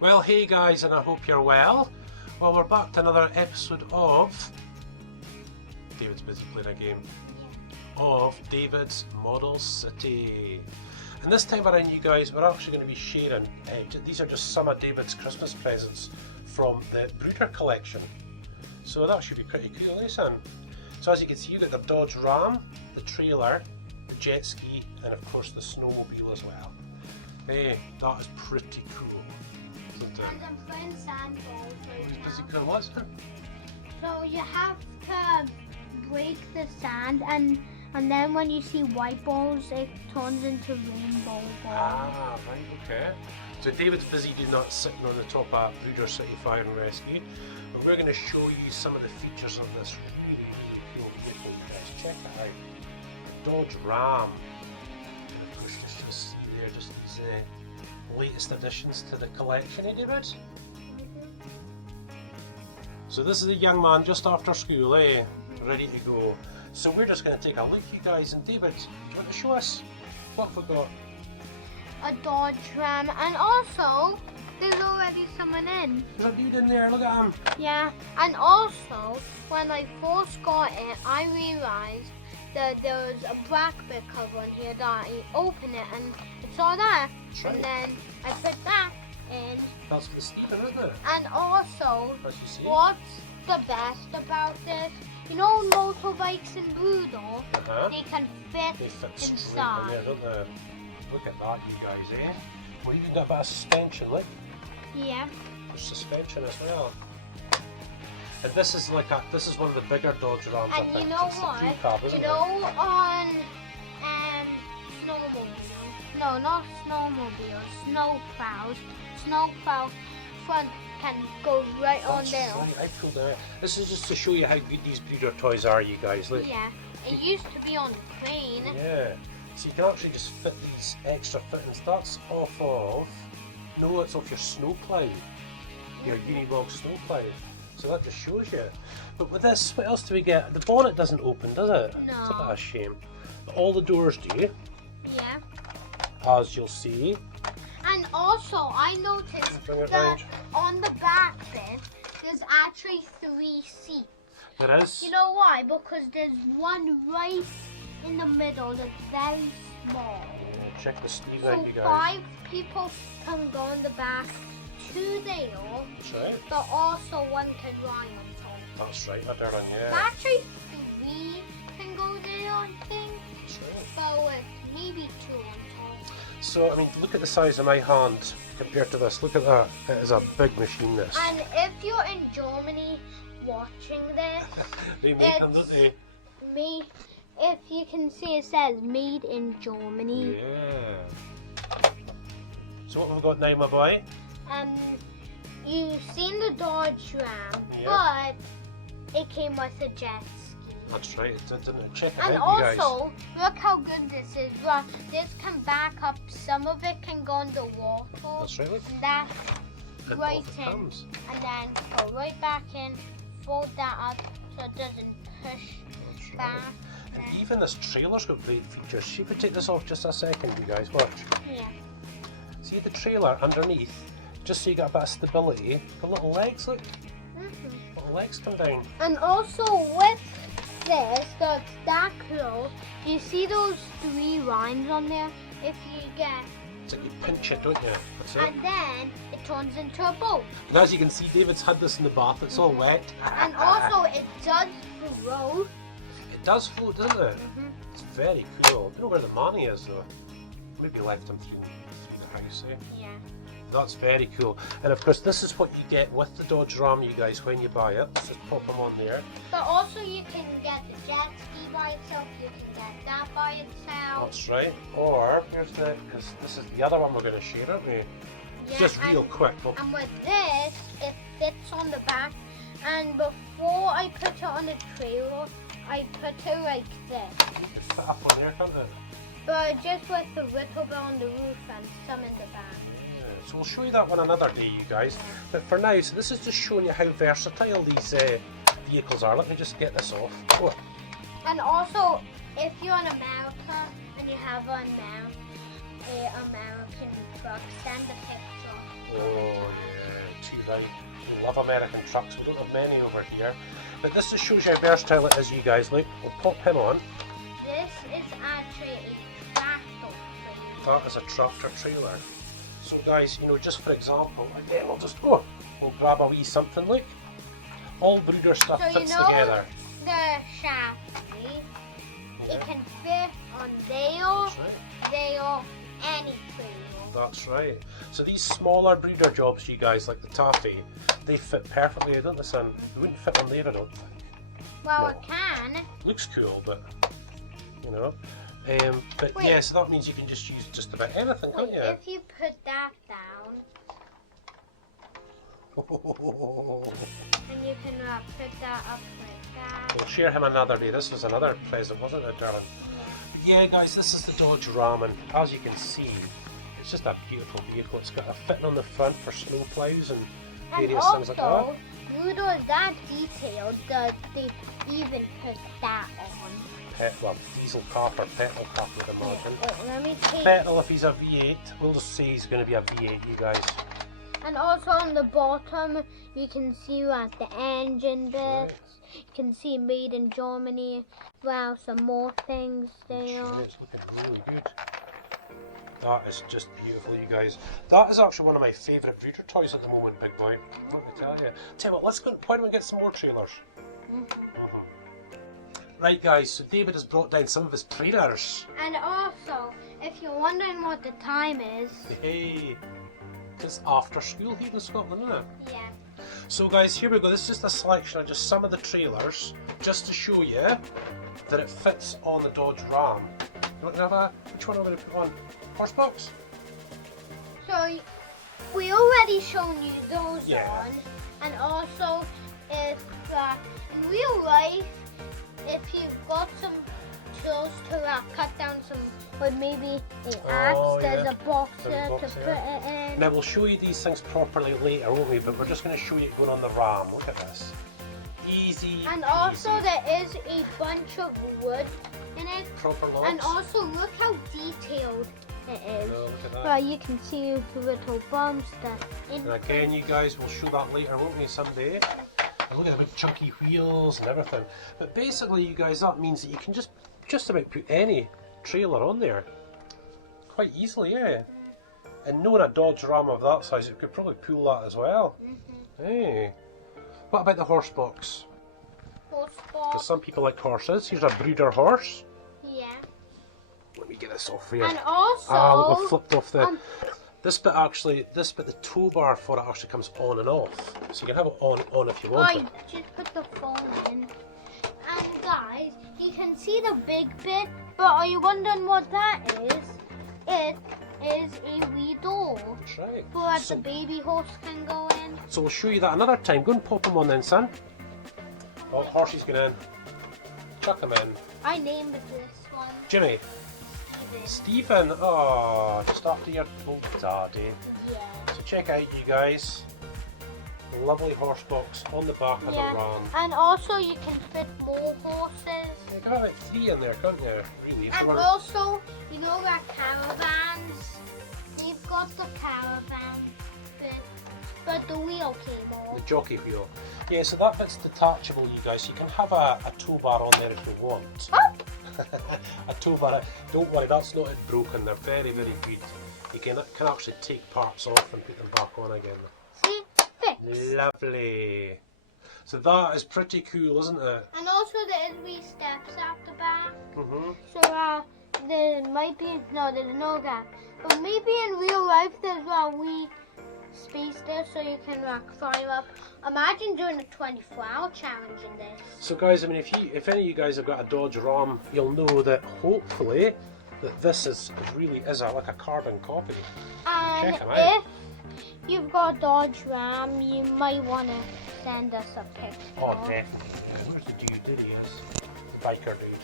Well, hey guys, and I hope you're well. Well, we're back to another episode of David's busy playing a game of David's Model City. And this time around, you guys, we're actually going to be sharing, these are just some of David's Christmas presents from the Bruder collection. So that should be pretty cool, eh, son? So as you can see, you've got the Dodge Ram, the trailer, the Jetski, and of course the snowmobile as well. Hey, that is pretty cool, isn't it? And I'm playing sand balls right now. Is it cool, what's it? So you have to break the sand, and then when you see white balls, it turns into rainbow balls. Ah, right, okay. So David's busy doing that sitting on the top of Bruder City Fire and Rescue. But we're going to show you some of the features of this really, really cool vehicle, you guys. Check it out. The Dodge Ram. And of course, just there, just these latest additions to the collection, eh, David? So this is a young man just after school, eh? Ready to go. So we're just going to take a look, you guys. And David, do you want to show us what have we got? A Dodge Ram, and also there's already someone in. There's a dude in there, look at him. Yeah, and also when I first got it, I realized that there was a black bit cover in here that I opened it and it's all there. Right. And then I put that in. That's the Stephen, isn't it? And also, As you see. what's the best about this? You know, motorbikes in Bruder, they can fit They fit straight in inside. there, don't they? Look at that, you guys, eh? We're even got a bit of suspension, look. Yeah. There's suspension as well. And this is like this is one of the bigger Dodge Rams, I And think. you know It's the what? crew cab, isn't You it? know, on snowmobiles. No, not snowmobiles. Snowplow front can go right on That's there. right, I pulled it out. This is just to show you how good these Bruder toys are, you guys. Look. Yeah. It used to be on a crane. Yeah. So you can actually just fit these extra fittings. That's off of, no, it's off your snowplow, your Unibog snowplow. So that just shows you. But with this, what else do we get? The bonnet doesn't open, does it? No. It's a bit of a shame. But all the doors do, Yeah. as you'll see. And also, I noticed Bring it that round. on the back bit, there's actually 3 seats. There is. You know why? Because there's one right in the middle that's very small. Yeah, check the sleeve So out, you guys. 5 people can go in the back, 2 there, That's right. but also 1 can ride on top. That's right, that darling, yeah. Actually, 3 can go there, I think. That's right. So maybe 2 on top. So, I mean, look at the size of my hand compared to this. Look at that. It is a big machine, this. And if you're in Germany watching this, They make them, don't they? if you can see, it says made in Germany. Yeah. So what have we got now, my boy? You've seen the Dodge Ram, Yeah. but it came with a jet ski. That's right, it didn't it? Check it And out, you guys. also, look how good this is. Well, this can back up. Some of it can go underwater. That's right, look. And that's And right off it in. comes. And then go right back in, fold that up so it doesn't push That's right. back. And even this trailer's got great features. See if we take this off just a second, you guys, watch. Yeah. See the trailer underneath? Just so you got a bit of stability. The little legs, look. Little legs come down. And also with this, that's that close, you see those 3 lines on there? If you get, It's like you pinch it, don't you? That's it. and then it turns into a boat. And as you can see, David's had this in the bath. It's all wet. And also it does float. It does float, doesn't it? It's very cool. I don't know where the money is though. Maybe left him through the house, eh? Yeah. That's very cool. And of course, this is what you get with the Dodge Ram, you guys, when you buy it. Let's just pop them on there. But also you can get the jet ski by itself, you can get that by itself. That's right. Or, here's the, because this is the other one we're going to share, aren't we? Yeah, Just real quick. Well, And with this, it fits on the back. And before I put it on the trailer, I put it like this. you can fit up on there, can't it? But just with the little bit on the roof and some in the back. Yeah. So we'll show you that one another day, you guys. But for now, so this is just showing you how versatile these vehicles are. Let me just get this off. Oh, And also, if you're in America and you have an American truck, send a picture. oh right. We love American trucks. We don't have many over here. But this just shows you how versatile it is, you guys. Look, we'll pop him on. This is actually a tractor trailer. That is a tractor trailer. So guys, you know, just for example, again, we'll grab a wee something, look. All Bruder stuff So fits you know together. the chassis, Yeah. it can fit on there, That's right. there, any trailer. That's right. So these smaller Bruder jobs, you guys, like the taffy, they fit perfectly, don't they, son? They wouldn't fit on there, I don't think. Well, No. it can. Looks cool, but, you know. But Wait. yeah, so that means you can just use just about anything, Wait, can't you? if you put that down, and you can put that up like that. We'll share him another day. This was another present, wasn't it, darling? Yeah, guys, this is the Dodge Ram, and as you can see, it's just a beautiful vehicle. It's got a fitting on the front for snow plows and And various things like that. also, Bruder is that detailed that they even put that on. Well, diesel cap or petrol cap, I would imagine. Oh, let me take. Petrol if he's a V8. We'll just say he's going to be a V8, you guys. And also on the bottom, you can see like the engine bits. Right. You can see made in Germany. Well, some more things there. It's looking really good. That is just beautiful, you guys. That is actually one of my favourite Bruder toys at the moment, big boy. Let me tell you. Tell you what, let's go. Why don't we get some more trailers? Right, guys. So David has brought down some of his trailers. And also, if you're wondering what the time is, Hey, it's after school here in Scotland, isn't it? yeah. So, guys, here we go. This is just a selection of just some of the trailers, just to show you that it fits on the Dodge Ram. You want to have a? Which one am I going to put on? Horse box? So we already shown you those Yeah. on, and also if in real life, if you've got some tools to cut down some, or maybe an axe, Oh, there's yeah. a box There's a there box to there. put it in. Now we'll show you these things properly later, won't we? But we're just going to show you it going on the Ram. Look at this. Easy. And also easy. there is a bunch of wood in it. Proper logs. And also look how detailed it is. Oh, look at that. Well, you can see the little bumps that in. And again, you guys, we'll show that later, won't we, someday? And look at the big chunky wheels and everything. But basically, you guys, that means that you can just about put any trailer on there. Quite easily, yeah. And knowing a Dodge Ram of that size, it could probably pull that as well. Hey. What about the horse box? Horse Because box. some people like horses. Here's a Bruder horse. Yeah. Let me get this off for you. And also, Look, I flipped off the... um, This bit, the tow bar for it actually comes on and off. So you can have it on if you want I it. just put the phone in. And guys, you can see the big bit, but are you wondering what that is? It is a wee door That's right. where So, the baby horse can go in. so we'll show you that another time. Go and pop him on then, son. Oh, horsey's going in. Chuck him in. I named this one Jimmy. Steven. Stephen. Oh, just after your old daddy. Yeah. So check out, you guys. Lovely horse box on the back of the Yeah. Ram. And also you can fit more horses. You can have about 3 in there, can't you? Really. if you And want- also, you know our caravans? We've got the caravan bit, but the wheel came The off. jockey wheel. Yeah, so that bit's detachable, you guys. You can have a tow bar on there if you want. Oh! A tow bar. Don't worry, that's not broken. They're very, very good. You can actually take parts off and put them back on again. See? Fixed. Lovely. So that is pretty cool, isn't it? And also there is wee steps at the back. Mm-hmm. So there might be, no, there's no gap. But maybe in real life there's a wee space there so you can climb up. Imagine doing a 24-hour challenge in this. So guys, I mean, if any of you guys have got a Dodge Ram, you'll know that hopefully that this really is like a carbon copy. And Check 'em out. if you've got a Dodge Ram, you might want to send us a picture. Oh, definitely. Where's the dude? There he is. The biker dude.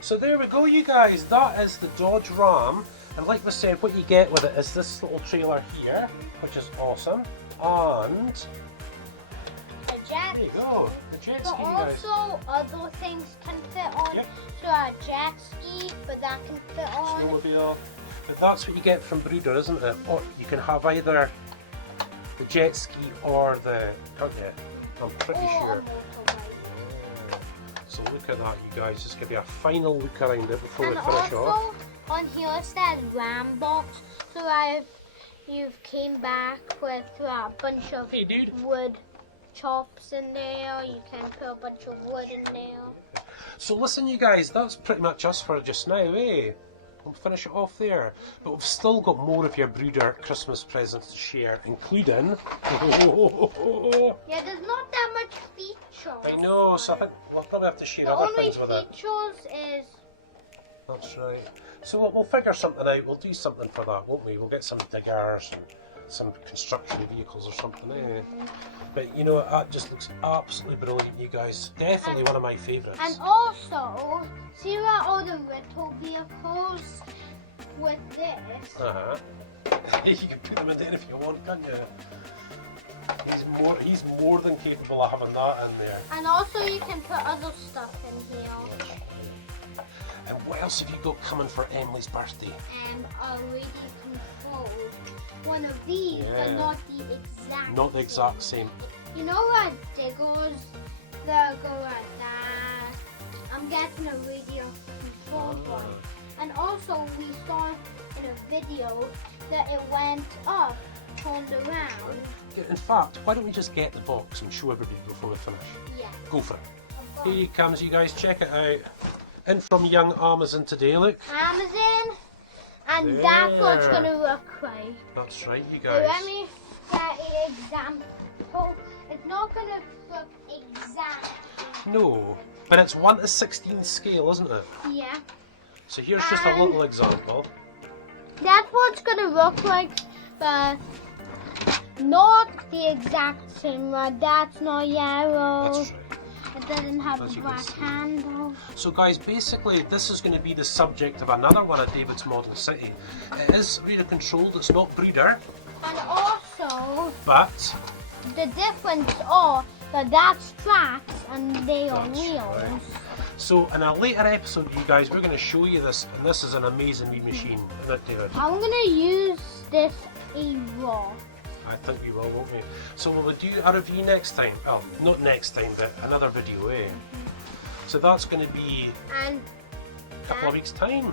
So there we go, you guys. That is the Dodge Ram. And like we said, what you get with it is this little trailer here, which is awesome. And The jet. there you go. The jet But ski, you guys. also other things can fit on. Yep. So a jet ski, but that can fit on. Snowmobile. But that's what you get from Bruder, isn't it? Or you can have either the jet ski or the, can't you? I'm pretty sure. So look at that, you guys. Just give you a final look around it before we finish off. On here it says RAM box, so you've came back with a bunch of wood chops in there. You can put a bunch of wood in there. So listen, you guys, that's pretty much us for just now, eh? We'll finish it off there. But we've still got more of your Bruder Christmas presents to share, including... Yeah, there's not that much features. I know, so I think we'll probably have to share other things with it. The only features is... That's right. So we'll figure something out. We'll do something for that, won't we? We'll get some diggers and some construction vehicles or something, eh? But you know, that just looks absolutely brilliant, you guys. Definitely one of my favourites. And also, see where all the little vehicles with this? You can put them in there if you want, can't you? He's more than capable of having that in there. And also you can put other stuff in here. And what else have you got coming for Emily's birthday? Already controlled one of these, but not the exact Not the exact same. You know what diggers that go like that? I'm getting a radio controlled one. And also we saw in a video that it went up, turned around. In fact, why don't we just get the box and show everybody before we finish? Yeah. Go for it. Here he comes, you guys, check it out. In from young Amazon today, look. Amazon, and that's what's going to look like. That's right, you So guys. let me get an example. It's not going to look exact. No, but it's 1:16 scale, isn't it? Yeah. So here's just a little example. That's what it's going to look like, but not the exact same one. That's not yellow. That's right. It doesn't have As a you can black see. handle. So guys, basically this is going to be the subject of another one of David's Model City. It is radio controlled, it's not Bruder, And also, but the difference are that that's tracks and they are That's wheels. right. So in a later episode, you guys, we're going to show you this, and this is an amazing wee machine, isn't it, David? I'm going to use this a lot. I think we will, won't we? So will we do a review next time? Well, not next time, but another video, eh? So that's going to be And a couple of weeks' time.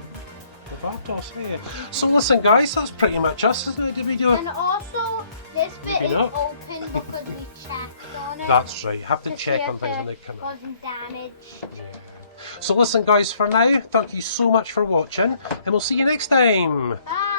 The Bartos, eh? So listen, guys, that's pretty much us, isn't it? Did we do it? And also, this bit Maybe is not. open because we checked on it. That's right. Have to to check see on if things when it they come in. wasn't damaged. So listen, guys, for now, thank you so much for watching, and we'll see you next time. Bye.